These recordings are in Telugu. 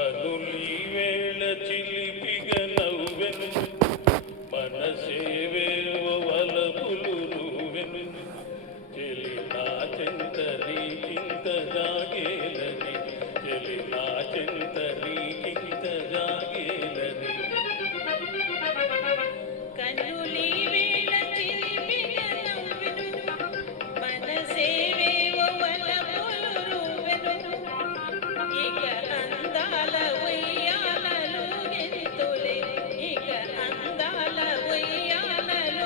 అనులి వేళ చిలిపిగ నవ్వెను మనసేవేవో వలపులు రువెను చెలి నా చెంత నీకింత జాగేలని చెలి నా చెంత నీకింత జాగేలని కన్నులి వేళ చిలిపిగ నవ్వెను మనసేవేవో వలపులు రువెను ఇక అందాల ఉయ్యాలలుగెంతులే ఇక అందాల ఉయ్యాలలుగెంతులే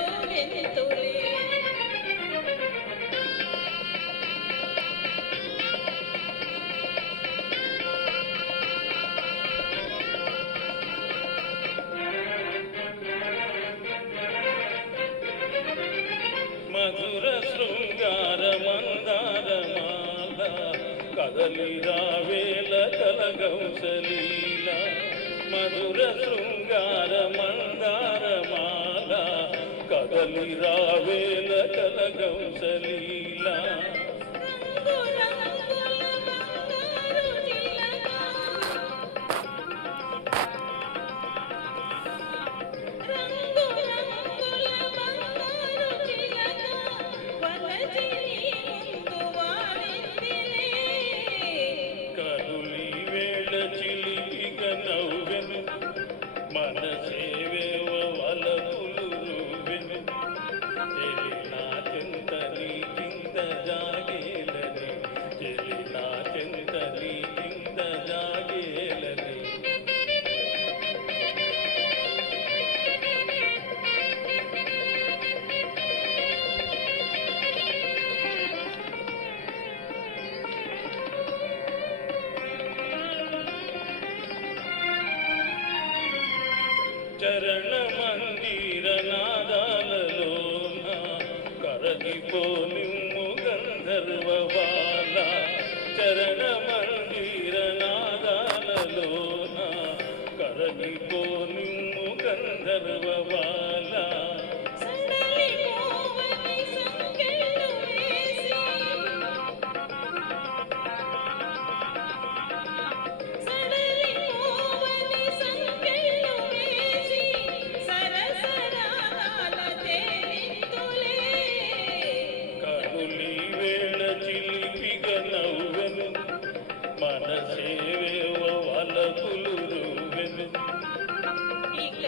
మధుర శృంగార మందారమాల కదలి రావేల కలగంసలీల మధుర శృంగార మందారమాల కదలి రావేల కలగంసలీల రంగుల బంగారు చిలక రంగుల బంగారు చిలక వలచి ముందు వాడిందిలే కనులి వేళ చిలిపిగ నవ్వెను మనసేవేవ వలపులు రువెను చెలి నా చెంత నీకింత జాగేలని చెలి నా చెంత నీకింత జాగేలని చరణ మందిర నాదాలలోన కరగిపోనిమ్ము గంధర్వ బాల చరణ మందిర నాదాలలోన కరగిపోనిమ్ము గంధర్వ బాల సందలి మోవని సంకెళ్ళు వేసి సడలి మోవని సంకెళ్ళు వేసి సరసరాల తేలింతులే కనులి వేళ చిలిపిగ నవ్వెను మనసేవేవ వలపులు రువెను ఇక